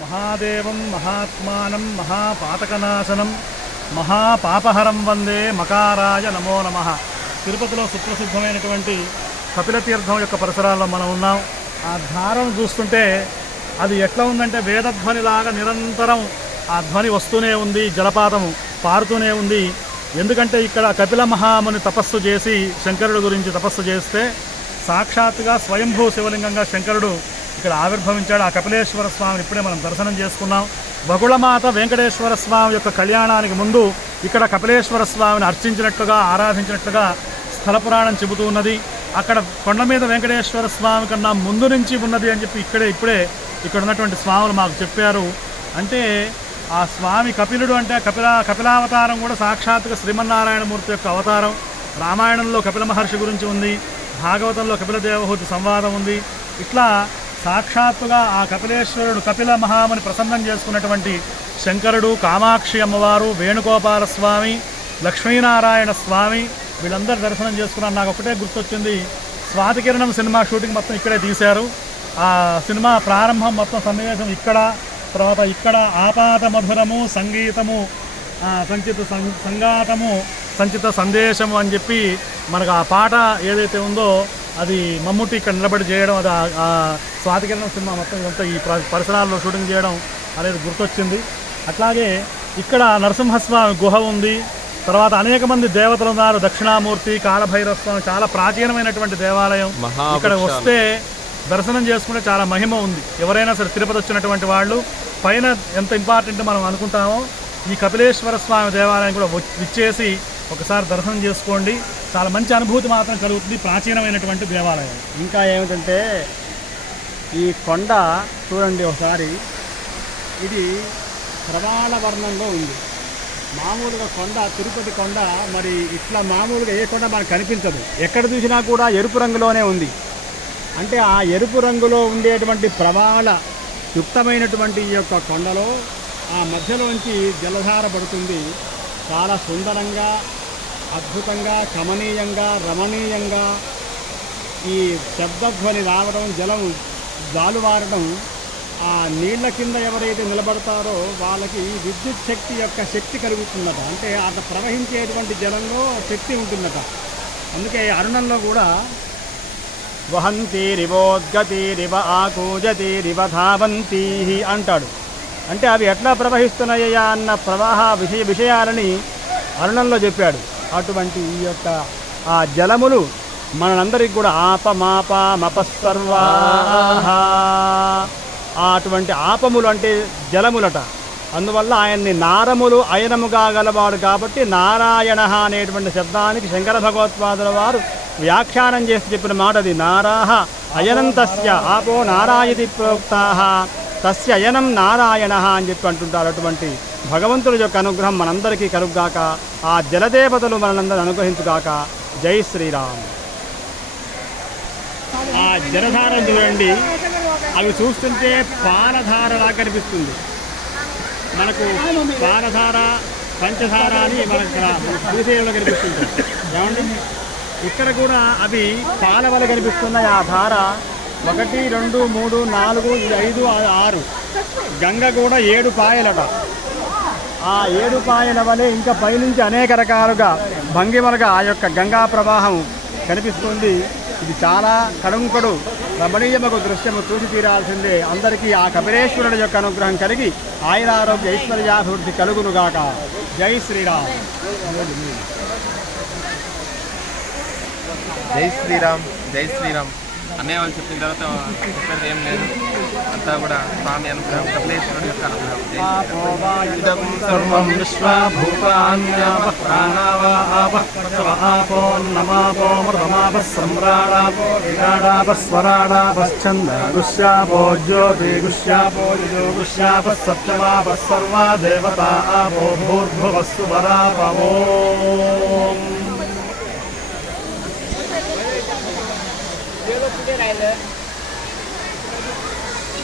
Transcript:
మహాదేవం మహాత్మానం మహాపాతకనాశనం మహాపాపహరం వందే మకారాయ నమో నమ. తిరుపతిలో సుప్రసిద్ధమైనటువంటి కపిలతీర్థం యొక్క పరిసరాల్లో మనం ఉన్నాం. ఆ ధారను చూస్తుంటే అది ఎట్లా ఉందంటే వేదధ్వనిలాగా నిరంతరం ఆ ధ్వని వస్తూనే ఉంది జలపాతము పారుతూనే ఉంది. ఎందుకంటే ఇక్కడ కపిల మహాముని తపస్సు చేసి శంకరుడు గురించి తపస్సు చేస్తే సాక్షాత్తుగా స్వయంభూ శివలింగంగా శంకరుడు ఇక్కడ ఆవిర్భవించాడు. ఆ కపిలేశ్వర స్వామిని ఇప్పుడే మనం దర్శనం చేసుకున్నాం. బగుళమాత వెంకటేశ్వర స్వామి యొక్క కళ్యాణానికి ముందు ఇక్కడ కపిలేశ్వర స్వామిని అర్చించినట్లుగా ఆరాధించినట్లుగా స్థల పురాణం చెబుతూ ఉన్నది. అక్కడ కొండ మీద వెంకటేశ్వర స్వామి కన్నా ముందు నుంచి ఉన్నది అని చెప్పి ఇక్కడే ఇప్పుడే ఇక్కడ ఉన్నటువంటి స్వాములు మాకు చెప్పారు. అంటే ఆ స్వామి కపిలుడు అంటే కపిల కపిలావతారం కూడా సాక్షాత్తుగా శ్రీమన్నారాయణమూర్తి యొక్క అవతారం. రామాయణంలో కపిల మహర్షి గురించి ఉంది. భాగవతంలో కపిల దేవహూతి సంవాదం ఉంది. ఇట్లా సాక్షాత్తుగా ఆ కపిలేశ్వరుడు కపిల మహాముని ప్రసన్నం చేసుకున్నటువంటి శంకరుడు కామాక్షి అమ్మవారు వేణుగోపాల స్వామి లక్ష్మీనారాయణ స్వామి వీళ్ళందరూ దర్శనం చేసుకున్నారు. నాకు ఒకటే గుర్తొచ్చింది. స్వాతికిరణం సినిమా షూటింగ్ మొత్తం ఇక్కడే తీశారు. ఆ సినిమా ప్రారంభం మొత్తం సన్నివేశం ఇక్కడ తర్వాత ఇక్కడ ఆపాత మధురము సంగీతము సంచిత సం- సంచిత సందేశము అని చెప్పి మనకు ఆ పాట ఏదైతే ఉందో అది మమ్ముట్టి ఇక్కడ నిలబడి చేయడం అది స్వాతికిరణం సినిమా మొత్తం ఇదంతా ఈ ప్ర- పరిసరాల్లో షూటింగ్ చేయడం అనేది గుర్తొచ్చింది. అట్లాగే ఇక్కడ నరసింహస్వామి గుహ ఉంది. తర్వాత అనేక మంది దేవతలు ఉన్నారు. దక్షిణామూర్తి కాలభైరవ స్వామి చాలా ప్రాచీనమైనటువంటి దేవాలయం. ఇక్కడ వస్తే దర్శనం చేసుకుంటే చాలా మహిమ ఉంది. ఎవరైనా సరే తిరుపతి వచ్చినటువంటి వాళ్ళు పైన ఎంత ఇంపార్టెంట్ మనం అనుకుంటామో ఈ కపిలేశ్వర స్వామి దేవాలయం కూడా వచ్చి- విచ్చేసి ఒకసారి దర్శనం చేసుకోండి. చాలా మంచి అనుభూతి మాత్రం కలుగుతుంది. ప్రాచీనమైనటువంటి దేవాలయం. ఇంకా ఏమిటంటే ఈ కొండ చూడండి ఒకసారి. ఇది ప్రవాళ వర్ణంలో ఉంది. మామూలుగా కొండ తిరుపతి కొండ మరి ఇట్లా మామూలుగా ఏ కొండ మనకు కనిపించదు. ఎక్కడ చూసినా కూడా ఎరుపు రంగులోనే ఉంది. అంటే ఆ ఎరుపు రంగులో ఉండేటువంటి ప్రవాళ యుక్తమైనటువంటి ఈ యొక్క కొండలో ఆ మధ్యలోంచి జలధార పడుతుంది. చాలా సుందరంగా అద్భుతంగా కమనీయంగా రమణీయంగా ఈ శబ్దధ్వని రావడం జలం జాలువారడం ఆ నీళ్ళ కింద ఎవరైతే నిలబడతారో వాళ్ళకి విద్యుత్ శక్తి యొక్క శక్తి కలుగుతుందట అంటే అక్కడ ప్రవహించేటువంటి జలంలో శక్తి ఉంటుందట అందుకే అరుణంలో కూడా వహంతీరివోద్గతిరివ ఆకూజతిరివ ధావంతీ అంటాడు. అంటే అవి ఎట్లా ప్రవహిస్తున్నాయ్యా అన్న ప్రవాహ విషయ విషయాలని అరుణంలో చెప్పాడు. అటువంటి ఈ యొక్క ఆ జలములు మనందరికి కూడా ఆపమాప మపస్సర్వా. అటువంటి ఆపములు అంటే జలములట. అందువల్ల ఆయన్ని నారములు అయనముగా గలవాడు కాబట్టి నారాయణ అనేటువంటి శబ్దానికి శంకర భగవత్పాదుల వారు వ్యాఖ్యానం చేసి చెప్పిన మాట అది. నారాహ అయనం తస్య ఆపో నారాయతి ప్రోక్తాహ. తస్య అయనం నారాయణ అని చెప్పి అంటుంటారు అటువంటి భగవంతుడి యొక్క అనుగ్రహం మనందరికీ కలుగుగాక. ఆ జలదేవతలు మనందరూ అనుగ్రహించుగాక. జై శ్రీరామ్. ఆ జలధార చూడండి. అవి చూస్తుంటే పాలధారలా కనిపిస్తుంది. మనకు పాలధార పంచధార అని మనకు శ్రీశైలంలో కనిపిస్తుంది ఏమండి? ఇక్కడ కూడా అవి పాల వల్ల కనిపిస్తున్నాయి. ఆ ధార ఒకటి రెండు మూడు నాలుగు ఐదు ఆరు. గంగ కూడా ఏడు పాయలట. ఆ ఏడుపాయల వలె ఇంకా పైనుంచి అనేక రకాలుగా భంగిమలుగా ఆ యొక్క గంగా ప్రవాహం కనిపిస్తుంది. ఇది చాలా కడుంకడు రమణీయమకు దృశ్యము చూసి తీరాల్సిందే. అందరికీ ఆ కపిలేశ్వరుడు యొక్క అనుగ్రహం కలిగి ఆయురారోగ్య ఐశ్వర్యాభివృద్ధి కలుగునుగాక. జై శ్రీరామ్. జై శ్రీరామ్ జై శ్రీరామ్. అన్నయ్య వాళ్ళు చెప్పిన తర్వాత చెప్పేది ఏం లేదు అంతా కూడా స్వామి అనుగ్రహం కపిలేశ్వరుడు యొక్క అనుగ్రహం జై శ్రీరామ్. ఇదం సప్తమాప సర్వా దేవతా ఆపో భూర్భువస్సు వరాపమో राहिलं.